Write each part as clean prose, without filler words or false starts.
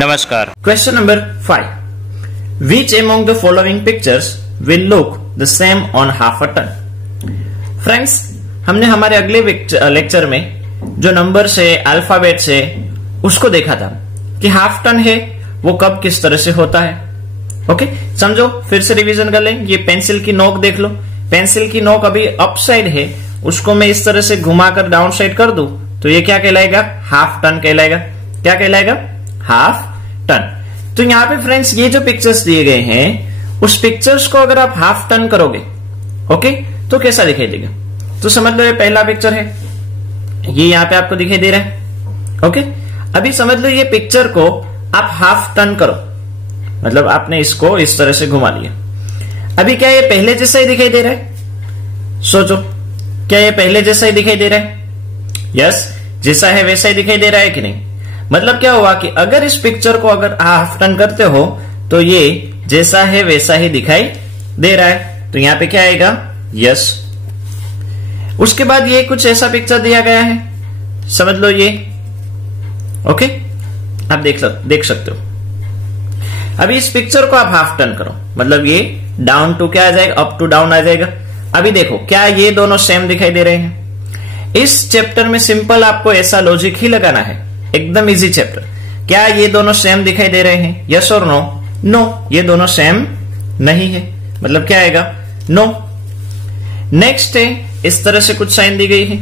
नमस्कार। Question number 5. Which among the following pictures will look the same on half a ton? Friends, हमने हमारे अगले lecture में जो नंबर से अल्फाबेट से उसको देखा था कि हाफ टन है वो कब किस तरह से होता है। ओके, समझो, फिर से रिवीजन कर लें। ये पेंसिल की नोक देख लो, पेंसिल की नोक अभी अप साइड है, उसको मैं इस तरह से घुमाकर डाउन साइड कर दूं तो ये क्या कहलाएगा? हाफ टन कहलाएगा। क्या कहलाएगा? Half ton. तो यहाँ पे फ्रेंड्स ये जो पिक्चर्स दिए गए हैं उस पिक्चर्स को अगर आप हाफ टन करोगे, ओके, तो कैसा दिखाई देगा? तो समझ लो ये पहला पिक्चर है, ये यहाँ पे आपको दिखाई दे रहा है। ओके, अभी समझ लो ये पिक्चर को आप हाफ टन करो, मतलब आपने इसको इस तरह से घुमा लिया। अभी क्या ये पहले जैसा ही दिखाई दे रहा है? सोचो, क्या ये पहले जैसा ही दिखाई दे रहा है? यस, जैसा है वैसा ही दिखाई दे रहा है कि नहीं? मतलब क्या हुआ कि अगर इस पिक्चर को अगर हाफ टर्न करते हो तो ये जैसा है वैसा ही दिखाई दे रहा है। तो यहां पे क्या आएगा? यस। उसके बाद ये कुछ ऐसा पिक्चर दिया गया है, समझ लो ये। ओके, आप देख सकते हो। अभी इस पिक्चर को आप हाफ टर्न करो, मतलब ये डाउन टू क्या आ जाएगा? अप टू डाउन आ जाएगा। अभी देखो, क्या ये दोनों सेम दिखाई दे रहे हैं? इस चैप्टर में सिंपल आपको ऐसा लॉजिक ही लगाना है, एकदम इजी चैप्टर। क्या ये दोनों सेम दिखाई दे रहे हैं? यस और नो? नो, ये दोनों सेम नहीं है, मतलब क्या आएगा? नो। नेक्स्ट है, इस तरह से कुछ साइन दी गई है।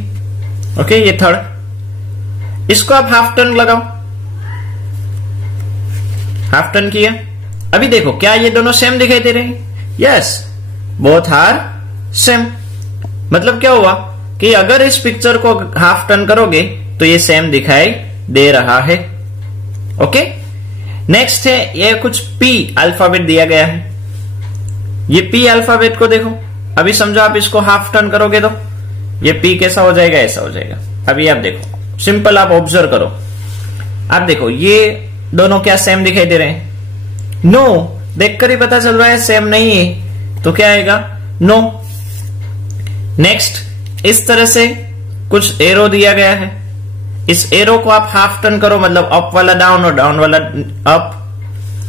ओके, ये थर्ड, इसको आप हाफ टर्न लगाओ। हाफ टर्न किया। अभी देखो, क्या ये दोनों सेम दिखाई दे रहे हैं? Yes, both are same. मतलब क्या हुआ कि अगर इस पिक्चर को हाफ टर्न करोगे तो ये सेम दिखाई दे रहा है। ओके, नेक्स्ट है, ये कुछ पी अल्फाबेट दिया गया है। ये पी अल्फाबेट को देखो, अभी समझो आप इसको हाफ टर्न करोगे तो ये पी कैसा हो जाएगा? ऐसा हो जाएगा। अभी आप देखो, सिंपल आप ऑब्जर्व करो। आप देखो, ये दोनों क्या सेम दिखाई दे रहे हैं? नो, देखकर ही पता चल रहा है सेम नहीं है, तो क्या आएगा? नो। नेक्स्ट, इस तरह से कुछ एरो दिया गया है, इस एरो को आप हाफ टर्न करो, मतलब अप वाला डाउन और डाउन वाला अप।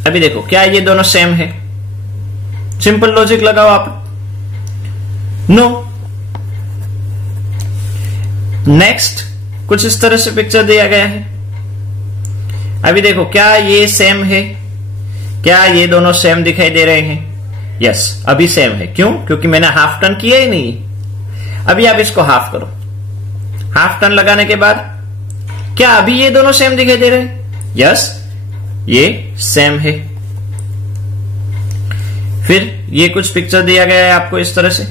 अभी देखो, क्या ये दोनों सेम है? सिंपल लॉजिक लगाओ आप। नो। नेक्स्ट, कुछ इस तरह से पिक्चर दिया गया है। अभी देखो, क्या ये सेम है? क्या ये दोनों सेम दिखाई दे रहे हैं? यस, अभी सेम है। क्यों? क्योंकि मैंने हाफ टर्न किया ही नहीं। अभी आप इसको हाफ करो। हाफ टर्न लगाने के बाद क्या अभी ये दोनों सेम दिखाई दे रहे हैं? यस, ये सेम है। फिर ये कुछ पिक्चर दिया गया है आपको इस तरह से।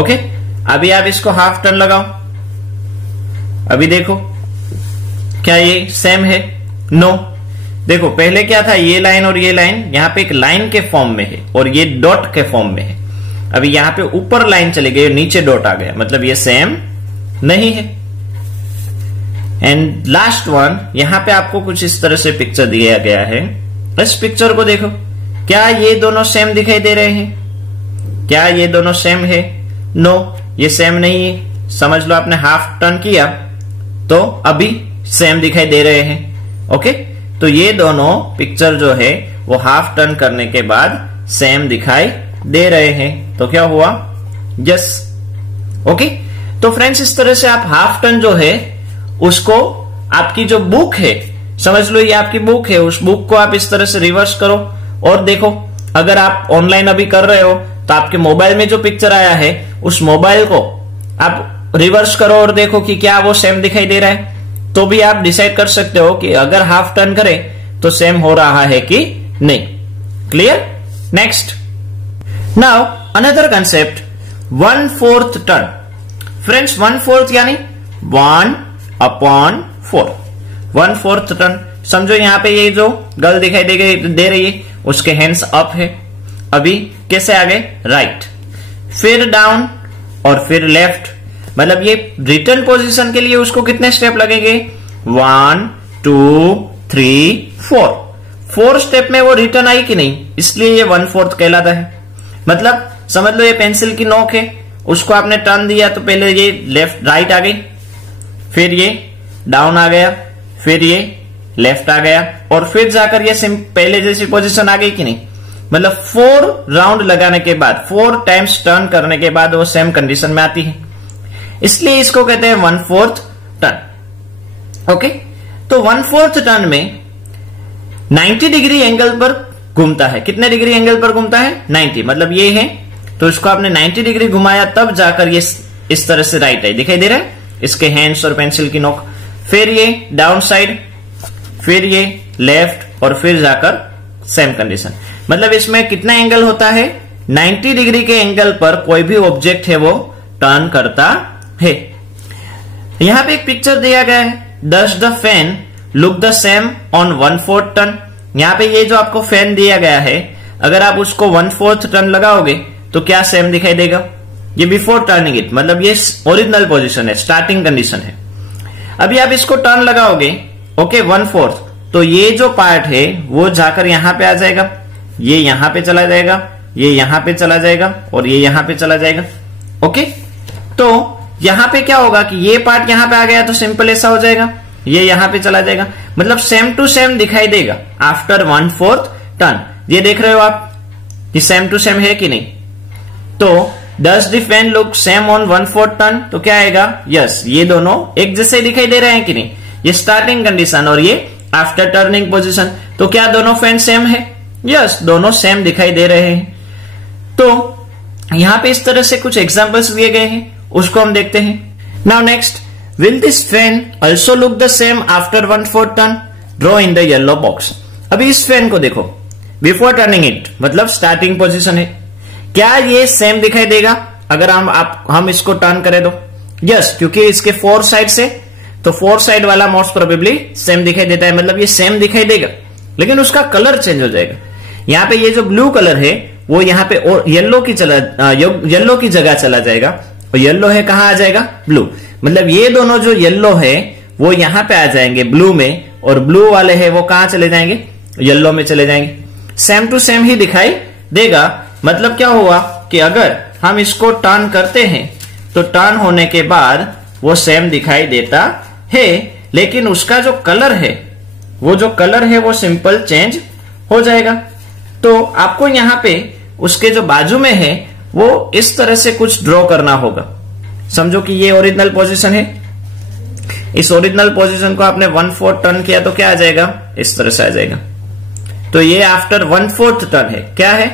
ओके, अभी आप इसको हाफ टर्न लगाओ। अभी देखो, क्या ये सेम है? नो। देखो, पहले क्या था? ये लाइन और ये लाइन यहां पे एक लाइन के फॉर्म में है और ये डॉट के फॉर्म में है। अभी यहां पे ऊपर लाइन चली गई और नीचे डॉट आ गया, मतलब ये सेम नहीं है। एंड लास्ट वन, यहां पे आपको कुछ इस तरह से पिक्चर दिया गया है। इस पिक्चर को देखो, क्या ये दोनों सेम दिखाई दे रहे हैं? क्या ये दोनों सेम है? नो, ये सेम नहीं है। समझ लो आपने हाफ टर्न किया तो अभी सेम दिखाई दे रहे हैं। ओके, तो ये दोनों पिक्चर जो है वो हाफ टर्न करने के बाद सेम दिखाई दे रहे हैं। तो क्या हुआ? यस। ओके, तो फ्रेंड्स, इस तरह से आप हाफ टर्न जो है उसको, आपकी जो बुक है, समझ लो ये आपकी बुक है, उस बुक को आप इस तरह से रिवर्स करो और देखो। अगर आप ऑनलाइन अभी कर रहे हो तो आपके मोबाइल में जो पिक्चर आया है उस मोबाइल को आप रिवर्स करो और देखो कि क्या वो सेम दिखाई दे रहा है। तो भी आप डिसाइड कर सकते हो कि अगर हाफ टर्न करें तो सेम हो रहा है कि नहीं। Clear? Next, now another concept, 1/4 turn. Friends, 1/4 यानी 1/4, 1/4 टर्न। समझो यहाँ पे ये जो गर्ल दिखाई दे रही है उसके हैंड्स अप है। अभी कैसे आगे? राइट, फिर डाउन और फिर लेफ्ट। मतलब ये रिटर्न पोजीशन के लिए उसको कितने स्टेप लगेंगे? 1 2 3 4। 4 स्टेप में वो रिटर्न आई कि नहीं, इसलिए ये 1/4 कहलाता है। मतलब समझ लो ये पेंसिल की नोक है, उसको आपने टर्न दिया तो पहले ये लेफ्ट राइट आ गई, फिर ये डाउन आ गया, फिर ये लेफ्ट आ गया और फिर जाकर ये पहले जैसी पोजीशन आ गई कि नहीं, मतलब 4 राउंड लगाने के बाद 4 टाइम्स टर्न करने के बाद वो सेम कंडीशन में आती है, इसलिए इसको कहते हैं 1/4 टर्न। ओके, तो 1/4 टर्न में 90 डिग्री एंगल पर घूमता है। कितने डिग्री एंगल पर घूमता है? 90, मतलब ये है तो इसको आपने 90 डिग्री घुमाया तब जाकर ये इस तरह से राइट है, दिखाई दे रहा है इसके हैंड्स और पेंसिल की नोक, फिर ये डाउन साइड, फिर ये लेफ्ट और फिर जाकर सेम कंडीशन। मतलब इसमें कितना एंगल होता है? 90 डिग्री के एंगल पर कोई भी ऑब्जेक्ट है वो टर्न करता है। यहां पे एक पिक्चर दिया गया है, does the fan look the same on 1/4 turn. यहां पे ये जो आपको फैन दिया गया है, अगर आप उसको 1/4 टर्न लगाओगे तो क्या सेम दिखाई देगा? ये बिफोर टर्निंग इट, मतलब ये ओरिजिनल पोजीशन है, स्टार्टिंग कंडीशन है। अभी आप इसको टर्न लगाओगे, ओके 1/4, तो ये जो पार्ट है वो जाकर यहां पे आ जाएगा, ये यहां पे चला जाएगा, ये यहां पे चला जाएगा और ये यहां पे चला जाएगा। ओके, तो यहां पे क्या होगा कि ये पार्ट यहां पे आ गया तो सिंपल ऐसा हो जाएगा, ये यहां पे चला जाएगा, मतलब सेम टू सेम दिखाई देगा आफ्टर 1/4 टर्न। ये देख रहे हो आप कि सेम टू सेम है कि नहीं? तो does the fan look same on 1/4 turn, तो क्या आएगा? यस, ये दोनों एक जैसे दिखाई दे रहे हैं कि नहीं? ये स्टार्टिंग कंडीशन और ये आफ्टर टर्निंग पोजीशन, तो क्या दोनों फैन सेम है? यस, दोनों सेम दिखाई दे रहे हैं। तो यहां पे इस तरह से कुछ एग्जांपल्स दिए गए हैं, उसको हम देखते हैं। Now next, will this fan also look the same after 1/4 turn? Draw in the yellow box. अभी इस फैन को देखो, बिफोर टर्निंग इट, मतलब स्टार्टिंग पोजीशन है, क्या ये सेम दिखाई देगा अगर हम इसको टर्न करें तो? यस, क्योंकि इसके 4 साइड से, तो 4 साइड वाला मोस्ट प्रोबेबली सेम दिखाई देता है, मतलब ये सेम दिखाई देगा, लेकिन उसका कलर चेंज हो जाएगा। यहाँ पे ये जो ब्लू कलर है वो यहाँ पे येलो की जगह चला जाएगा, और येलो है कहाँ आ जाएगा? ब्लू, मतलब ये दोनों जो येलो है वो यहाँ पे आ जाएंगे ब्लू में, और ब्लू वाले है वो कहाँ चले जाएंगे? येलो में चले जाएंगे। सेम टू सेम ही दिखाई देगा। मतलब क्या हुआ कि अगर हम इसको टर्न करते हैं तो टर्न होने के बाद वो सेम दिखाई देता है, लेकिन उसका जो कलर है वो सिंपल चेंज हो जाएगा। तो आपको यहाँ पे उसके जो बाजू में है वो इस तरह से कुछ ड्रॉ करना होगा। समझो कि ये ओरिजिनल पोजीशन है, इस ओरिजिनल पोजीशन को आपने 1/4 टर्न किया तो क्या आ जाएगा? इस तरह से आ जाएगा। तो ये आफ्टर 1/4 टर्न है, क्या है?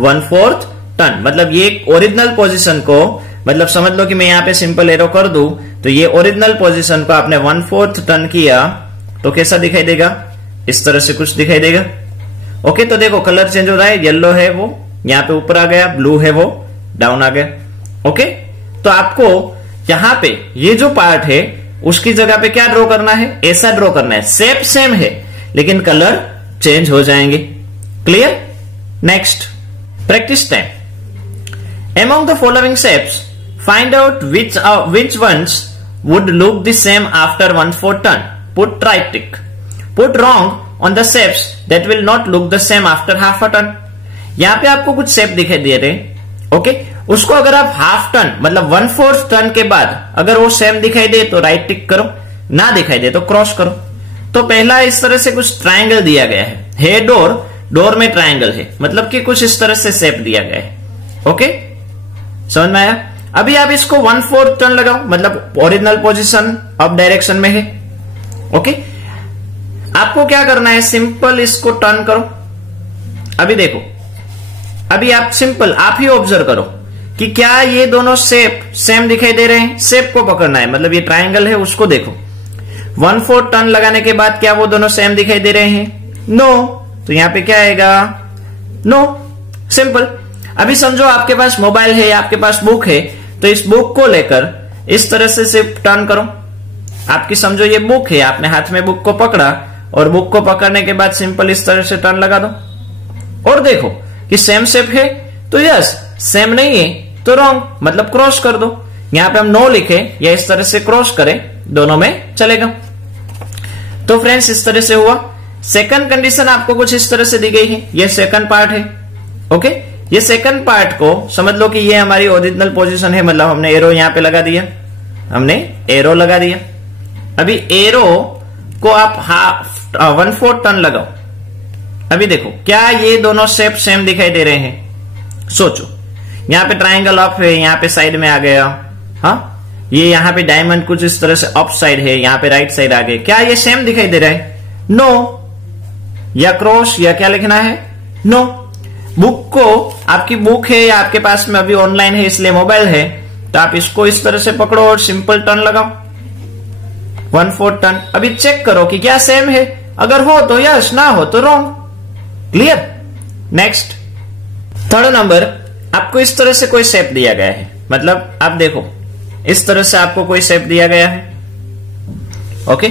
1/4 टर्न, मतलब ये ओरिजिनल पोजीशन को, मतलब समझ लो कि मैं यहाँ पे सिंपल एरो कर दूं तो ये ओरिजिनल पोजीशन को आपने 1/4 टर्न किया तो कैसा दिखाई देगा? इस तरह से कुछ दिखाई देगा। ओके, तो देखो कलर चेंज हो रहा है, येलो है वो यहाँ पे ऊपर आ गया, ब्लू है वो डाउन आ गया। ओके, तो आपको यहाँ पे ये जो पार्ट है उसकी जगह पे क्या ड्रॉ करना है? ऐसा ड्रॉ करना है, शेप सेम है लेकिन कलर चेंज हो जाएंगे। Clear? Next, practice time. Among the following shapes, find out which ones would look the same after 1/4 turn. Put right tick. Put wrong on the shapes that will not look the same after half a turn. यहाँ पे आपको कुछ shape दिखाई दे रहे हैं, okay, उसको अगर आप हाफ टर्न मतलब 1/4 टर्न के बाद अगर वो सेम दिखाई दे तो राइट टिक करो, ना दिखाई दे तो क्रॉस करो। तो पहला इस तरह से कुछ ट्राइंगल दिया गया है डोर में ट्राइंगल है, मतलब कि कुछ इस तरह से शेप दिया गया है। ओके, समझ में आया? अभी आप इसको 1/4 टर्न लगाओ, मतलब ओरिजिनल पोजीशन अप डायरेक्शन में है। ओके, आपको क्या करना है? सिंपल इसको टर्न करो। अभी देखो, अभी आप सिंपल आप ही ऑब्जर्व करो कि क्या ये दोनों शेप सेम दिखाई दे रहे हैं। शेप को पकड़ना है, मतलब ये ट्राइंगल है उसको देखो। 1/4 टर्न लगाने के बाद क्या वो दोनों सेम दिखाई दे रहे हैं? नो। तो यहां पे क्या आएगा? नो। सिंपल। अभी समझो आपके पास मोबाइल है या आपके पास बुक है, तो इस बुक को लेकर इस तरह से सिर्फ टर्न करो। आपकी समझो ये बुक है, आपने हाथ में बुक को पकड़ा और बुक को पकड़ने के बाद सिंपल इस तरह से टर्न लगा दो और देखो कि सेम शेप है तो यस, सेम नहीं है तो रॉन्ग, मतलब क्रॉस कर दो। यहां पे हम नो लिखे या इस तरह से क्रॉस करें, दोनों में चलेगा। तो फ्रेंड्स इस तरह से हुआ। सेकंड कंडीशन आपको कुछ इस तरह से दी गई है, ये सेकंड पार्ट है। ओके, ये सेकंड पार्ट को समझ लो कि ये हमारी ओरिजिनल पोजीशन है, मतलब हमने एरो यहां पे लगा दिया, हमने एरो लगा दिया। अभी एरो को आप 1/4 टर्न लगाओ। अभी देखो क्या ये दोनों शेप सेम दिखाई दे रहे हैं? सोचो, यहां पे ट्राइंगल अप है, यहां पे साइड में आ गया, हाँ, ये यहां पे डायमंड कुछ इस तरह से अप साइड है, यहां पे राइट साइड आ गए। क्या ये सेम दिखाई दे रहा है? नो। या क्रॉस या क्या लिखना है? नो। बुक को, आपकी बुक है या आपके पास में अभी ऑनलाइन है इसलिए मोबाइल है, तो आप इसको इस तरह से पकड़ो और सिंपल टर्न लगाओ 1/4 टर्न। अभी चेक करो कि क्या सेम है, अगर हो तो यस, ना हो तो wrong. Clear? Next, third number, आपको इस तरह से कोई शेप दिया गया है, मतलब आप देखो इस तरह से आपको कोई शेप दिया गया है, ओके।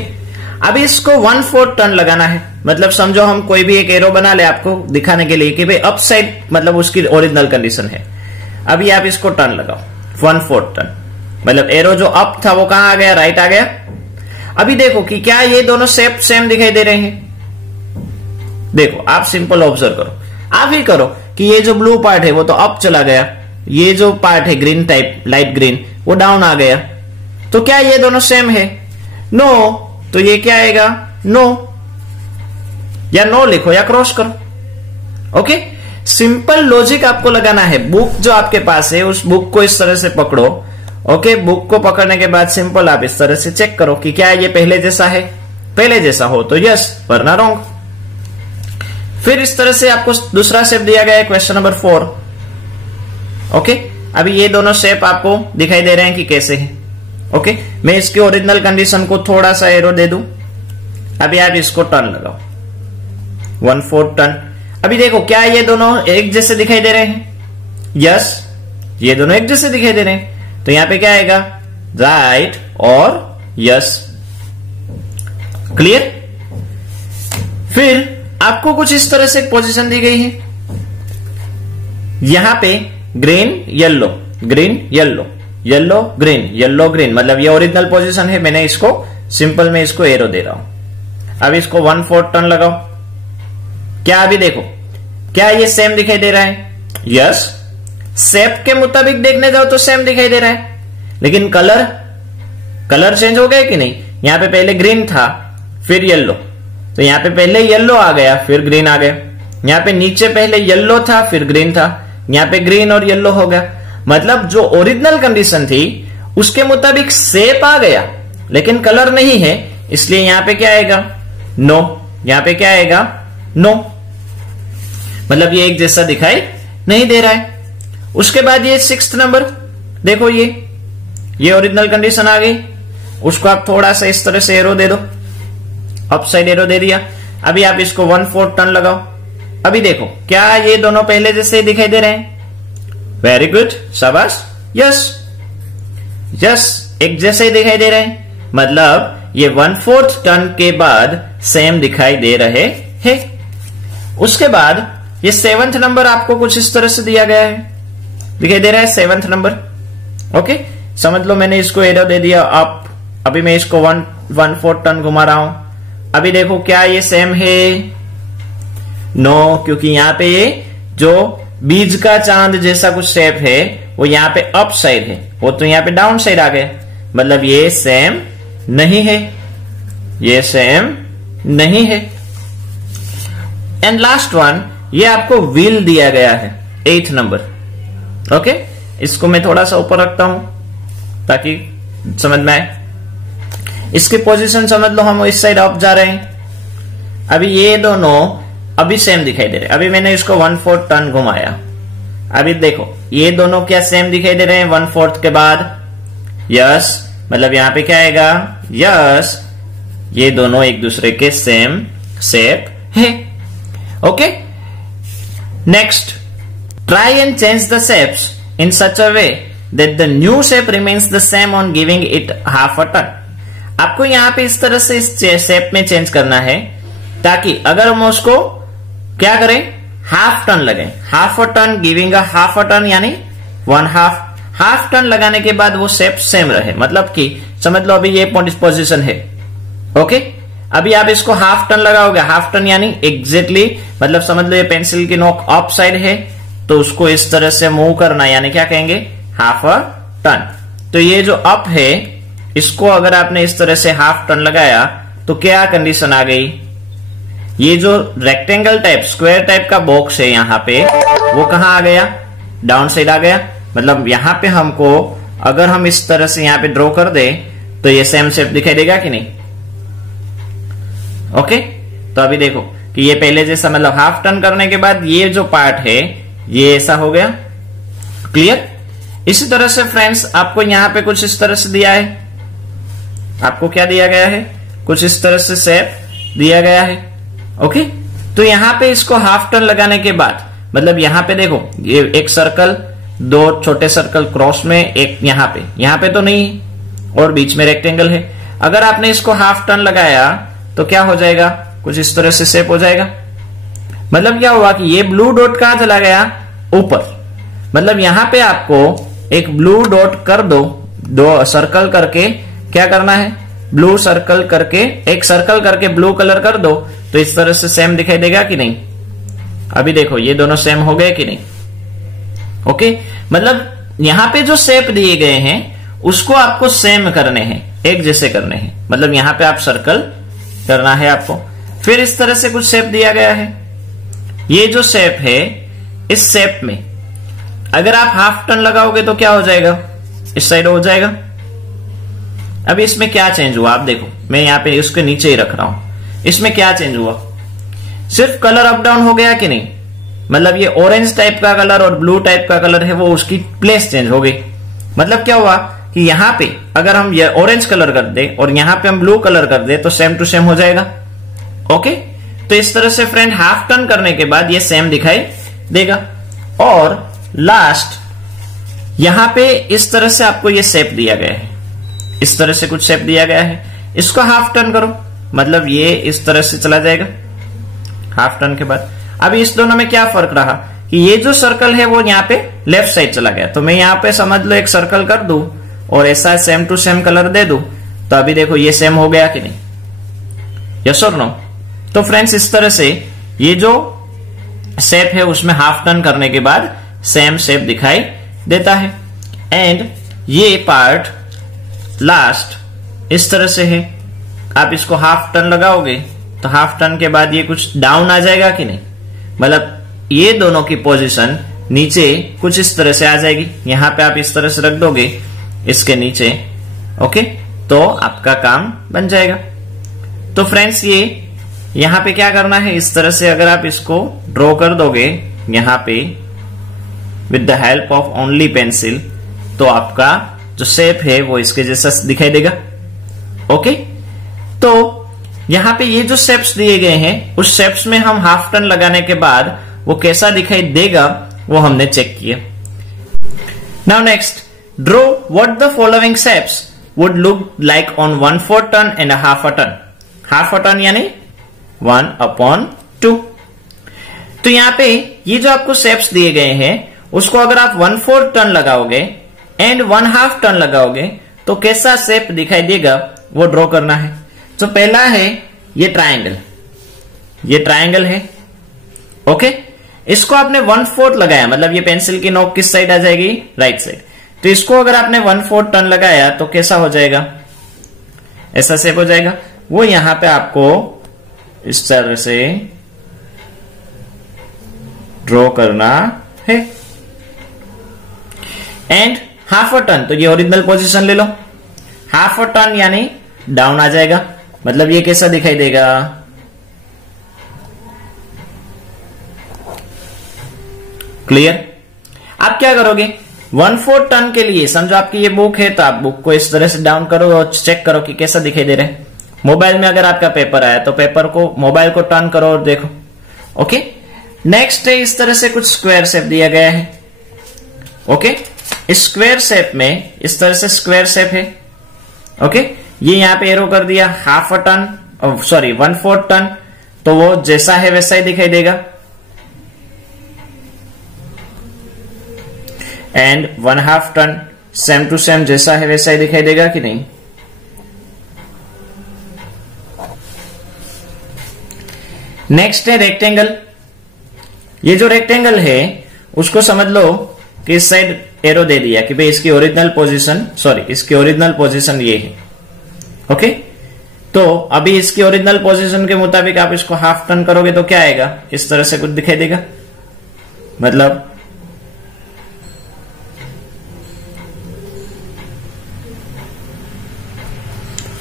अब इसको 1/4 टर्न लगाना है, मतलब समझो हम कोई भी एक एरो बना ले आपको दिखाने के लिए कि भाई अप साइड मतलब उसकी ओरिजिनल कंडीशन है। अभी आप इसको टर्न लगाओ 1/4 टर्न, मतलब एरो जो अप था वो कहां आ गया? राइट आ गया। अभी देखो कि क्या ये दोनों शेप सेम दिखाई दे रहे हैं? देखो, आप सिंपल ऑब्जर्व करो, आप ही करो कि ये जो ब्लू पार्ट है वो तो अप चला गया, ये जो पार्ट है ग्रीन टाइप लाइट ग्रीन वो डाउन आ गया, तो क्या ये दोनों सेम है? नो। तो ये क्या आएगा? नो। या नो लिखो या क्रॉस करो, ओके। सिंपल लॉजिक आपको लगाना है। बुक जो आपके पास है उस बुक को इस तरह से पकड़ो, ओके। बुक को पकड़ने के बाद सिंपल आप इस तरह से चेक करो कि क्या ये पहले जैसा है, पहले जैसा हो तो यस, वरना रॉन्ग। फिर इस तरह से आपको दूसरा शेप दिया गया है, क्वेश्चन नंबर 4, ओके। अभी ये दोनों शेप आपको दिखाई दे रहे हैं कि कैसे हैं, ओके। मैं इसकी ओरिजिनल कंडीशन को थोड़ा सा एरो दे दूं। अभी आप इसको टर्न लगाओ 1/4 टर्न। अभी देखो क्या ये दोनों एक जैसे दिखाई दे रहे हैं? यस, ये दोनों एक जैसे दिखाई दे रहे हैं, तो यहां पे क्या आएगा? राइट और यस। क्लियर? फिर आपको कुछ इस तरह से एक पोजीशन दी गई है, यहां पे green yellow, green yellow, yellow green, yellow green, मतलब ये ओरिजिनल पोजीशन है। मैंने इसको सिंपल में इसको एरो दे रहा हूं। अब इसको 1/4 टर्न लगाओ। क्या अभी देखो क्या ये सेम दिखाई दे रहा है? यस। शेप के मुताबिक देखने जाओ तो सेम दिखाई दे रहा है, लेकिन कलर चेंज हो गया कि नहीं? यहां पे पहले ग्रीन था फिर येलो, तो यहां पे पहले येलो आ गया फिर ग्रीन आ गया। यहां पे नीचे पहले येलो था फिर ग्रीन था, यहां पे ग्रीन और येलो हो गया। मतलब जो ओरिजिनल कंडीशन थी उसके मुताबिक शेप आ गया लेकिन कलर नहीं है, इसलिए यहां पे क्या आएगा? नो। यहां पे क्या आएगा? नो। मतलब ये एक जैसा दिखाई नहीं दे रहा है। उसके बाद ये 6th नंबर देखो, ये ओरिजिनल कंडीशन आ गई, उसको आप थोड़ा सा इस तरह से एरो दे दो, अप साइड एरो दे दिया। अभी आप इसको 1/4 टर्न लगाओ। अभी देखो क्या ये दोनों पहले जैसे दिखाई दे रहे हैं? वेरी गुड, शाबाश। यस, यस, एक जैसे ही दिखाई दे रहे हैं, मतलब ये 1/4 टर्न के बाद सेम दिखाई दे रहे हैं। उसके बाद ये 7th नंबर आपको कुछ इस तरह से दिया गया है, दिखाई दे रहा है 7th नंबर, ओके। समझ लो मैंने इसको एरो दे दिया अप। अभी मैं इसको 1/4 टर्न घुमा रहा हूं। अभी देखो क्या ये सेम है? नो, क्योंकि यहां पे ये जो बीज का चांद जैसा कुछ शेप है वो यहाँ पे अप साइड है, वो तो यहाँ पे डाउन साइड आ गया, मतलब ये सेम नहीं है, ये सेम नहीं है। एंड लास्ट वन, ये आपको व्हील दिया गया है 8th नंबर, ओके। इसको मैं थोड़ा सा ऊपर रखता हूं ताकि समझ में आए। इसकी पोजीशन समझ लो, हम इस साइड अप जा रहे हैं। अभी ये दोनों अभी सेम दिखाई दे रहे हैं। अभी मैंने इसको 1/4 टर्न घुमाया। अभी देखो ये दोनों क्या सेम दिखाई दे रहे हैं 1/4 के बाद? यस, मतलब यहां पे क्या आएगा? यस, ये दोनों एक दूसरे के सेम शेप है, okay. Next, try and change the shapes in such a way that the new shape remains the same on giving it half a turn. आपको यहां पे इस तरह से इस शेप में चेंज करना है ताकि अगर हम उसको क्या करें? हाफ टर्न लगाएं। Half a turn giving a half a turn, यानी 1/2। हाफ टर्न लगाने के बाद वो शेप सेम रहे, मतलब कि समझ लो अभी ये पोजीशन है, ओके। अभी आप इसको हाफ टर्न लगाओगे, हाफ टर्न यानी एग्जैक्टली, मतलब समझ लो ये पेंसिल की नोक अप साइड है तो उसको इस तरह से मूव करना, यानी क्या कहेंगे? Half a turn. तो ये जो अप है इसको अगर आपने इस तरह से हाफ टर्न लगाया तो क्या कंडीशन आ गई? ये जो रेक्टेंगल टाइप स्क्वायर टाइप का बॉक्स है यहाँ पे, वो कहाँ आ गया, डाउन साइड आ गया। मतलब यहाँ पे हमको अगर हम इस तरह से यहाँ पे ड्रॉ कर दे तो ये सेम शेप दिखाई देगा कि नहीं। ओके, तो अभी देखो कि ये पहले जैसा, मतलब हाफ टर्न करने के बाद ये जो पार्ट है ये ऐसा हो गया। क्लियर। इसी तरह से फ्रेंड्स आपको यहाँ पे कुछ इस तरह से दिया है, आपको क्या दिया गया है, कुछ इस तरह से शेप दिया गया है। ओके, तो यहाँ पे इसको हाफ टर्न लगाने के बाद, मतलब यहाँ पे देखो ये एक सर्कल, दो छोटे सर्कल क्रॉस में, एक यहाँ पे तो नहीं, और बीच में रेक्टेंगल है। अगर आपने इसको हाफ टर्न लगाया तो क्या हो जाएगा, कुछ इस तरह से शेप हो जाएगा। मतलब क्या हुआ कि ये ब्लू डॉट कहां चला गया, ऊपर। मतलब यहां पे आपको एक ब्लू डॉट कर दो सर्कल करके, क्या करना है, ब्लू सर्कल करके, एक सर्कल करके ब्लू कलर कर दो, तो इस तरह से सेम दिखाई देगा कि नहीं। अभी देखो ये दोनों सेम हो गए कि नहीं। ओके, मतलब यहां पे जो शेप दिए गए हैं उसको आपको सेम करने हैं, एक जैसे करने हैं। मतलब यहां पे आप सर्कल करना है आपको। फिर इस तरह से कुछ शेप दिया गया है। ये जो शेप है, इस शेप में अगर आप हाफ टर्न लगाओगे तो क्या हो जाएगा, इस साइड हो जाएगा। अब इसमें क्या चेंज हुआ, आप देखो, मैं यहाँ पे उसके नीचे ही रख रहा हूं। इसमें क्या चेंज हुआ, सिर्फ कलर अप डाउन हो गया कि नहीं। मतलब ये ऑरेंज टाइप का कलर और ब्लू टाइप का कलर है, वो उसकी प्लेस चेंज हो गई। मतलब क्या हुआ कि यहाँ पे अगर हम ये ऑरेंज कलर कर दे और यहाँ पे हम ब्लू कलर कर दे तो सेम टू सेम हो जाएगा। ओके, तो इस तरह से फ्रेंड हाफ टर्न करने के बाद ये सेम दिखाई देगा। और लास्ट यहां पे इस तरह से आपको ये शेप दिया गया है, इस तरह से कुछ शेप दिया गया है। इसको हाफ टर्न करो, मतलब ये इस तरह से चला जाएगा हाफ टर्न के बाद। अभी इस दोनों में क्या फर्क रहा कि ये जो सर्कल है वो यहाँ पे लेफ्ट साइड चला गया, तो मैं यहाँ पे समझ लो एक सर्कल कर दूं और ऐसा सेम टू सेम कलर दे दूं, तो अभी देखो ये सेम हो गया कि नहीं, यस और नो। तो फ्रेंड्स इस तरह से ये जो शेप है उसमें हाफ टर्न करने के बाद सेम शेप दिखाई देता है। एंड ये पार्ट लास्ट इस तरह से है। आप इसको हाफ टर्न लगाओगे तो हाफ टर्न के बाद ये कुछ डाउन आ जाएगा कि नहीं, मतलब ये दोनों की पोजीशन नीचे कुछ इस तरह से आ जाएगी। यहां पे आप इस तरह से रख दोगे इसके नीचे, ओके, तो आपका काम बन जाएगा। तो फ्रेंड्स ये यहां पे क्या करना है, इस तरह से अगर आप इसको ड्रॉ कर दोगे यहां पे with the help of only pencil, तो आपका जो शेप है वो इसके जैसा दिखाई देगा। ओके, तो यहां पे ये जो शेप्स दिए गए हैं उस शेप्स में हम हाफ टर्न लगाने के बाद वो कैसा दिखाई देगा वो हमने चेक किया। Now next, draw what the following shapes would look like on 1/4 turn and half a turn. Half a turn यानी 1/2। तो यहां पे ये जो आपको शेप्स दिए गए हैं उसको अगर आप 1/4 टर्न लगाओगे एंड 1/2 टर्न लगाओगे तो कैसा शेप दिखाई देगा वो ड्रॉ करना है। तो पहला है ये ट्रायंगल, ये ट्रायंगल है। ओके, इसको आपने 1/4 लगाया, मतलब ये पेंसिल की नोक किस साइड आ जाएगी, राइट साइड। तो इसको अगर आपने 1/4 टर्न लगाया तो कैसा हो जाएगा, ऐसा शेप हो जाएगा। वो यहां पे आपको इस तरह से ड्रॉ करना है। एंड हाफ अ टर्न, तो ये ओरिजिनल पोजीशन ले लो। हाफ अ टर्न यानी डाउन आ जाएगा, मतलब ये कैसा दिखाई देगा, क्लियर। आप क्या करोगे, 1/4 टर्न के लिए समझो आपकी ये बुक है तो आप बुक को इस तरह से डाउन करो और चेक करो कि कैसा दिखाई दे रहा है। मोबाइल में अगर आपका पेपर आया तो पेपर को, मोबाइल को टर्न करो और देखो। ओके, नेक्स्ट है इस तरह से कुछ स्क्वायर शेप दिया गया है। ओके, इस स्क्वायर शेप में इस तरह से स्क्वायर शेप है। ओके, ये यहां पे एरो कर दिया, half a turn, sorry 1/4 turn, तो वो जैसा है वैसा ही दिखाई देगा। And 1/2 turn same to same जैसा है वैसा ही दिखाई देगा कि नहीं। नेक्स्ट है रेक्टेंगल। ये जो रेक्टेंगल है उसको समझ लो कि इस साइड एरो दे दिया कि भाई इसकी ओरिजिनल पोजीशन, सॉरी इसकी ओरिजिनल पोजीशन ये है। ओके, तो अभी इसकी ओरिजिनल पोजीशन के मुताबिक आप इसको हाफ टर्न करोगे तो क्या आएगा, इस तरह से कुछ दिखाई देगा। मतलब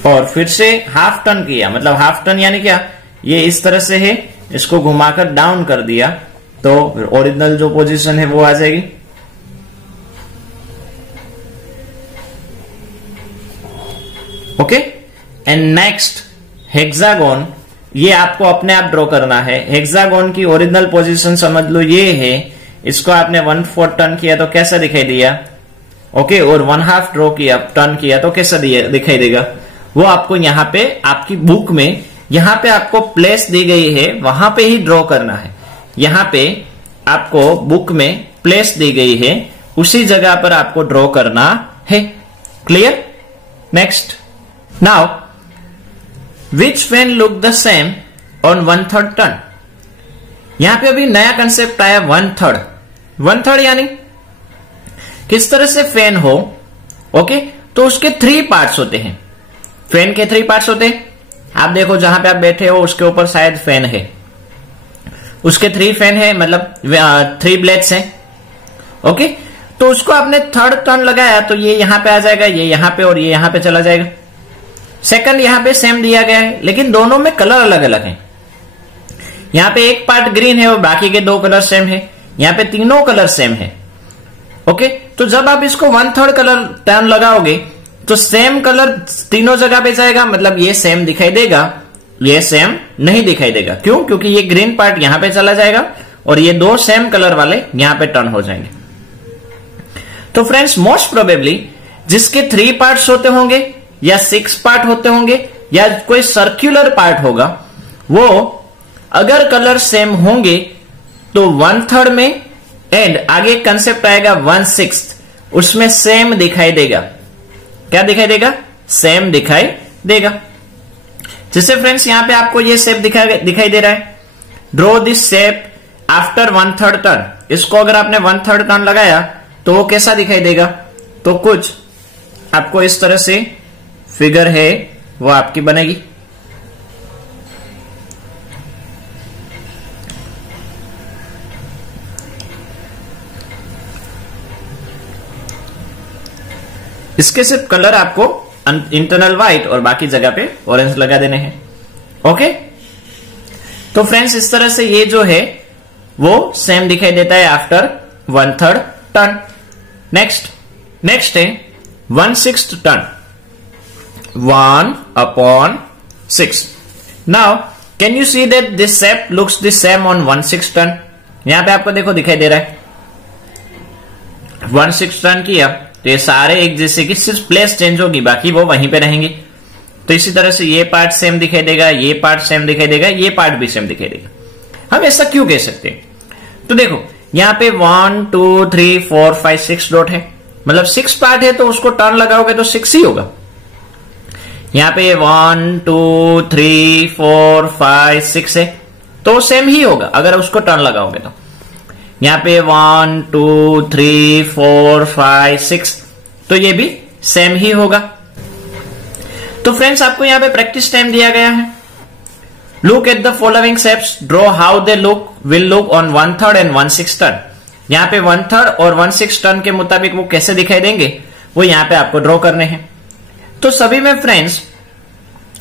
और फिर से हाफ टर्न किया, मतलब हाफ टर्न यानी क्या, ये इस तरह से है, इसको घुमाकर डाउन कर दिया तो ओरिजिनल जो पोजीशन है वो आ जाएगी। ओके, एंड नेक्स्ट हेक्सागोन, ये आपको अपने आप ड्रॉ करना है। हेक्सागोन की ओरिजिनल पोजीशन समझ लो ये है, इसको आपने 1/4 टर्न किया तो कैसा दिखाई दिया, ओके, और 1/2 ड्रॉ किया, टर्न किया तो कैसा दिखाई देगा, वो आपको यहाँ पे आपकी बुक में, यहाँ पे आपको प्लेस दी गई है वहां पे ही ड्रॉ करना है। यहाँ पे आपको बुक में प्लेस दी गई है, उसी जगह पर आपको ड्रॉ करना है। Clear? Next, now which pen look the same on 1/3 turn. यहां पे अभी नया कंसेप्ट आया 1/3। 1/3 यानी किस तरह से फैन हो, ओके, तो उसके 3 पार्ट्स होते हैं। फैन के 3 पार्ट्स होते हैं। आप देखो जहां पे आप बैठे हो उसके ऊपर शायद फैन है, उसके 3 फैन है, मतलब 3 ब्लेड्स हैं। ओके, तो उसको आपने 3rd टर्न लगाया तो ये यहां पे आ जाएगा, ये यहां पे और ये यहां पे चला जाएगा। सेकंड यहां पे सेम दिया गया है, लेकिन दोनों में कलर अलग अलग है। यहां पे एक पार्ट ग्रीन है और बाकी के 2 कलर सेम है, यहां पे तीनों कलर सेम है। ओके, तो जब आप इसको 1/3 कलर टर्न लगाओगे तो सेम कलर तीनों जगह पे जाएगा, मतलब ये सेम दिखाई देगा, ये सेम नहीं दिखाई देगा। क्यों? क्योंकि ये ग्रीन पार्ट यहां पे चला जाएगा और ये 2 सेम कलर वाले यहां पे टर्न हो जाएंगे। तो फ्रेंड्स, मोस्ट प्रोबेबली जिसके 3 पार्ट्स होते होंगे या 6 पार्ट होते होंगे या कोई सर्कुलर पार्ट होगा, वो अगर कलर सेम होंगे तो 1/3 में, एंड आगे कंसेप्ट आएगा 1/6, उसमें सेम दिखाई देगा। क्या दिखाई देगा? सेम दिखाई देगा। जैसे फ्रेंड्स यहां पे आपको ये शेप दिखाई दे रहा है, draw this shape after 1/3 turn. इसको अगर आपने 1/3 टर्न लगाया तो वो कैसा दिखाई देगा, तो कुछ आपको इस तरह से फिगर है वो आपकी बनेगी। इसके सिर्फ कलर आपको इंटरनल व्हाइट और बाकी जगह पे ऑरेंज लगा देने हैं। ओके, तो फ्रेंड्स इस तरह से ये जो है वो सेम दिखाई देता है आफ्टर 1/3 टर्न। नेक्स्ट है 1/6 turn, 1/6। Now can you see that this shape looks the same on 1/6 turn. यहां पे आपको देखो दिखाई दे रहा है 1/6 टर्न किया तो ये सारे एक जैसे कि सिर्फ प्लेस चेंज होगी, बाकी वो वहीं पे रहेंगे। तो इसी तरह से ये पार्ट सेम दिखाई देगा, ये पार्ट सेम दिखाई देगा, ये पार्ट भी सेम दिखाई देगा। हम ऐसा क्यों कह सकते हैं? तो देखो यहां पे 1 2 3 4 5 6 डॉट है, मतलब 6 पार्ट है तो उसको टर्न लगाओगे तो 6 ही होगा। यहां पे 1 2 3 4 5 6 है तो सेम ही होगा अगर उसको टर्न लगाओगे तो। यहां पे 1 2 3 4 5 6 तो ये भी सेम ही होगा। तो फ्रेंड्स आपको यहां पे प्रैक्टिस टाइम दिया गया है। Look at the following shapes, draw how they will look on 1/3 and 1/6 turn. यहां पे 1/3 और 1/6 टर्न के मुताबिक वो कैसे दिखाई देंगे वो यहां पे आपको ड्रॉ करने हैं। तो सभी में फ्रेंड्स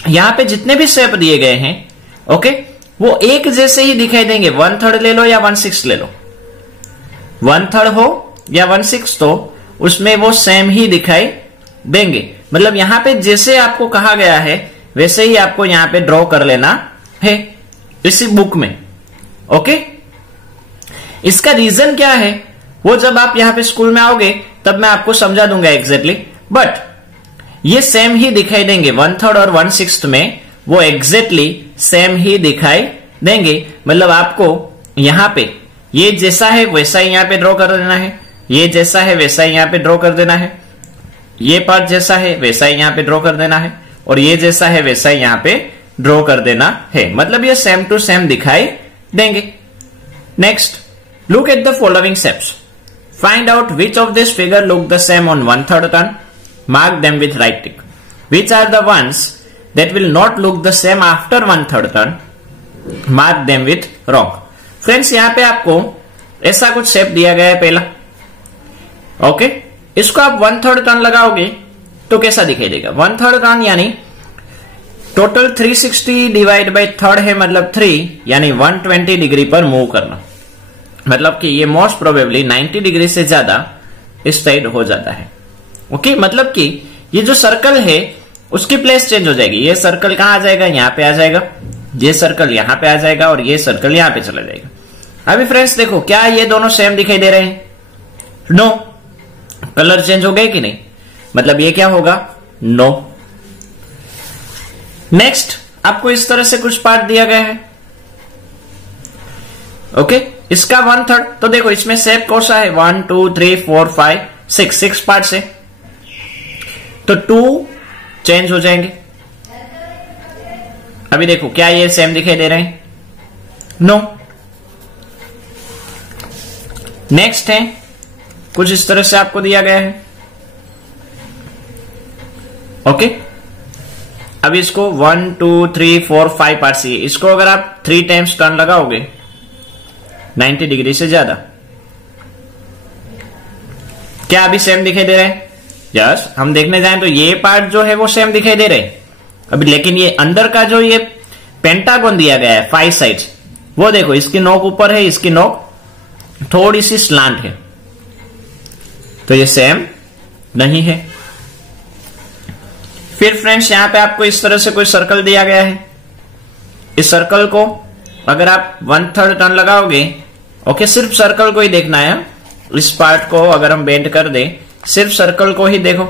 यहां पे जितने भी शेप दिए गए हैं, ओके, वो एक जैसे ही दिखाई देंगे। 1/3 ले लो या 1/6 ले लो, 1/3 हो या 1/6 तो उसमें वो सेम ही दिखाई देंगे। मतलब यहां पे जैसे आपको कहा गया है वैसे ही आपको यहां पे ड्रॉ कर लेना है इसी बुक में। ओके, इसका रीजन क्या है वो जब आप यहां पे स्कूल में आओगे तब मैं आपको समझा दूंगा एग्जैक्टली, बट ये सेम ही दिखाई देंगे। 1/3 और 1/6 में वो एग्जैक्टली सेम ही दिखाई देंगे। मतलब आपको यहां पे ये जैसा है वैसा ही यहां पे ड्रॉ कर देना है, ये जैसा है वैसा ही यहां पे ड्रॉ कर देना है, ये पार्ट जैसा है वैसा ही यहां पे ड्रॉ कर देना है, और ये जैसा है वैसा ही यहां पे ड्रॉ कर देना है। मतलब ये सेम टू सेम दिखाई देंगे। Next, look at the following shapes, find out which of this figure look the same on 1/3 turn, mark them with right tick. Which are the ones that will not look the same after 1/3 turn, mark them with wrong. Friends यहां पे आपको ऐसा कुछ shape दिया गया है पहला, okay इसको आप 1/3 टर्न लगाओगे तो कैसा दिखाई देगा? 1/3 टर्न यानी टोटल 360 डिवाइड बाई थर्ड है, मतलब 3 यानी 120 डिग्री पर मूव करना, मतलब कि ये मोस्ट प्रोबेबली 90 डिग्री से ज्यादा इस साइड हो जाता है। ओके मतलब कि ये जो सर्कल है उसकी प्लेस चेंज हो जाएगी। ये सर्कल कहां आ जाएगा? यहां पे आ जाएगा, ये सर्कल यहां पे आ जाएगा और ये सर्कल यहां पे चला जाएगा। अभी फ्रेंड्स देखो, क्या ये दोनों सेम दिखाई दे रहे हैं? नो। कलर चेंज हो गए कि नहीं? मतलब ये क्या होगा? नो। नेक्स्ट आपको इस तरह से कुछ पार्ट दिया गया है, ओके इसका 1/3। तो देखो इसमें शेप कौन सा है? 1 2 3 4 5 6 पार्ट है, तो 2 चेंज हो जाएंगे। अभी देखो क्या ये सेम दिखाई दे रहे हैं? नो। नेक्स्ट है कुछ इस तरह से आपको दिया गया है, ओके अब इसको 1 2 3 4 5 पार्ट चाहिए। इसको अगर आप 3 टाइम्स टर्न लगाओगे 90 डिग्री से ज्यादा, क्या अभी सेम दिखाई दे रहे हैं? यस। हम देखने जाएं तो ये पार्ट जो है वो सेम दिखाई दे रहे हैं अभी, लेकिन ये अंदर का जो ये पेंटागन दिया गया है 5 साइड्स, वो देखो इसकी नोक ऊपर है, इसकी नोक थोड़ी सी स्लांट है, तो ये सेम नहीं है। फिर फ्रेंड्स यहां पे आपको इस तरह से कोई सर्कल दिया गया है। इस सर्कल को अगर आप 1/3 टर्न लगाओगे, ओके सिर्फ सर्कल को ही देखना है। इस पार्ट को अगर हम बेंड कर दे, सिर्फ सर्कल को ही देखो,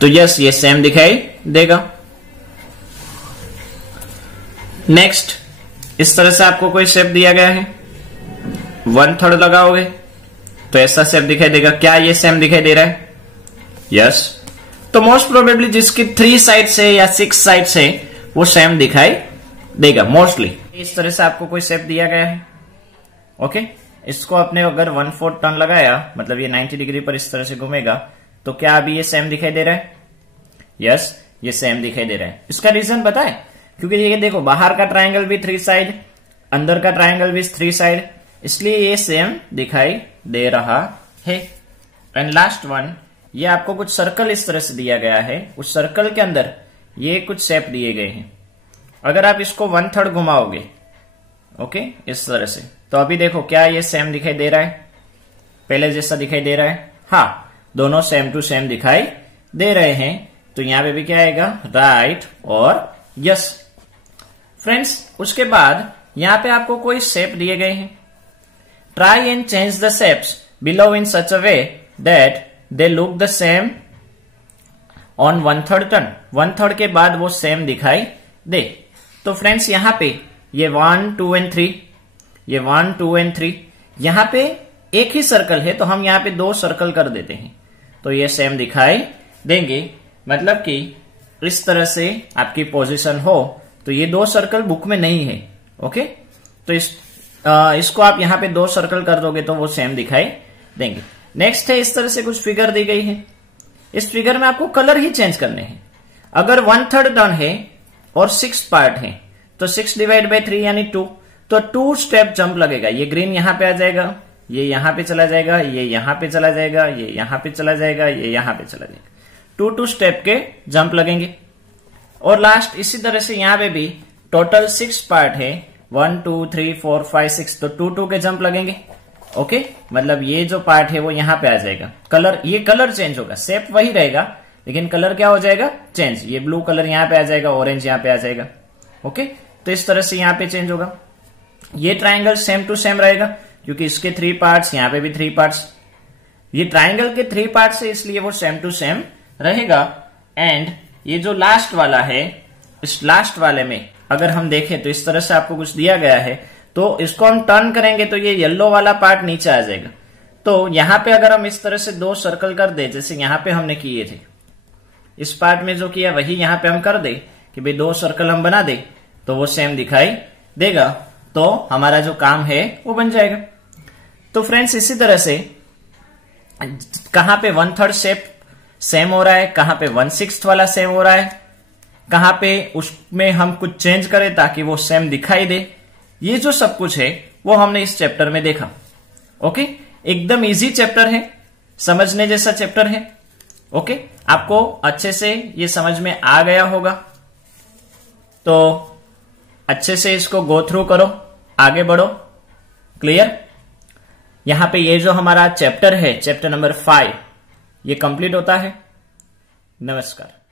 तो यस ये सेम दिखाई देगा। नेक्स्ट इस तरह से आपको कोई शेप दिया गया है, 1/3 लगाओगे तो ऐसा शेप दिखाई देगा। क्या ये सेम दिखाई दे रहा है? यस। तो मोस्ट प्रोबेबली जिसकी 3 साइड से या 6 साइड से वो सेम दिखाई देगा मोस्टली। इस तरह से आपको कोई शेप दिया गया है, ओके इसको आपने अगर 1/4 टर्न लगाया, मतलब ये 90 डिग्री पर इस तरह से घूमेगा, तो क्या अभी ये सेम दिखाई दे रहा है? यस ये सेम दिखाई दे रहा है। इसका रीजन पता है? क्योंकि ये देखो बाहर का ट्राइंगल भी 3 साइड, अंदर का ट्राइंगल भी 3 साइड, इसलिए ये सेम दिखाई दे रहा है। एंड लास्ट वन, ये आपको कुछ सर्कल इस तरह से दिया गया है, उस सर्कल के अंदर ये कुछ शेप दिए गए हैं। अगर आप इसको 1/3 घुमाओगे, ओके इस तरह से, तो अभी देखो क्या ये सेम दिखाई दे रहा है? पहले जैसा दिखाई दे रहा है? हाँ दोनों सेम टू सेम दिखाई दे रहे हैं। तो यहां पे भी क्या आएगा? राइट और यस। फ्रेंड्स उसके बाद यहां पे आपको कोई शेप दिए गए हैं। Try and change the shapes below in such a way that they look the same on 1/3 turn. 1/3 के बाद वो सेम दिखाई दे। तो फ्रेंड्स यहां पे ये 1 2 एंड 3, ये 1 2 एंड 3, यहां पे एक ही सर्कल है तो हम यहां पे 2 सर्कल कर देते हैं, तो ये सेम दिखाई देंगे। मतलब कि इस तरह से आपकी पोजीशन हो तो ये 2 सर्कल बुक में नहीं है, ओके तो इसको आप यहां पे 2 सर्कल कर दोगे तो वो सेम दिखाई देंगे। नेक्स्ट है इस तरह से कुछ फिगर दी गई है। इस फिगर में आपको कलर ही चेंज करने हैं। अगर 1/3 टर्न है और 6 पार्ट है तो 6 डिवाइड बाई 3 यानी 2, तो 2 स्टेप जंप लगेगा। ये ग्रीन यहां पे आ जाएगा, ये यहां पे चला जाएगा, ये यहां पे चला जाएगा, ये यहां पे चला जाएगा, ये यहां पे चला जाएगा। 2 स्टेप के जंप लगेंगे। और लास्ट इसी तरह से यहां पे भी टोटल 6 पार्ट है, 1 2 3 4 5 6, तो 2 के जंप लगेंगे, ओके मतलब ये जो पार्ट है वो यहां पे आ जाएगा। कलर, ये कलर चेंज होगा, शेप वही रहेगा लेकिन कलर क्या हो जाएगा? चेंज। ये ब्लू कलर यहां पे आ जाएगा, ऑरेंज यहां पे आ जाएगा, ओके तो इस तरह से यहां पे चेंज होगा। ये ट्राइंगल सेम टू सेम रहेगा क्योंकि इसके 3 पार्ट्स, यहां पे भी 3 पार्ट्स, ये ट्राइंगल के 3 पार्ट्स है इसलिए वो सेम टू सेम रहेगा। एंड ये जो लास्ट वाला है, इस लास्ट वाले में अगर हम देखें तो इस तरह से आपको कुछ दिया गया है, तो इसको हम टर्न करेंगे तो ये येलो वाला पार्ट नीचे आ जाएगा। तो यहां पे अगर हम इस तरह से 2 सर्कल कर दे, जैसे यहां पे हमने किए थे, इस पार्ट में जो किया वही यहां पे हम कर दे कि भाई 2 सर्कल हम बना दे तो वो सेम दिखाई देगा, तो हमारा जो काम है वो बन जाएगा। तो फ्रेंड्स इसी तरह से कहां पे 1/3 शेप सेम हो रहा है, कहां पे 1/6 वाला सेम हो रहा है, कहां पे उसमें हम कुछ चेंज करें ताकि वो सेम दिखाई दे, ये जो सब कुछ है वो हमने इस चैप्टर में देखा। ओके, एकदम इजी चैप्टर है, समझने जैसा चैप्टर है। ओके, आपको अच्छे से ये समझ में आ गया होगा, तो अच्छे से इसको गो थ्रू करो, आगे बढ़ो। क्लियर? यहां पे ये जो हमारा चैप्टर है, चैप्टर नंबर 5, ये कंप्लीट होता है। नमस्कार।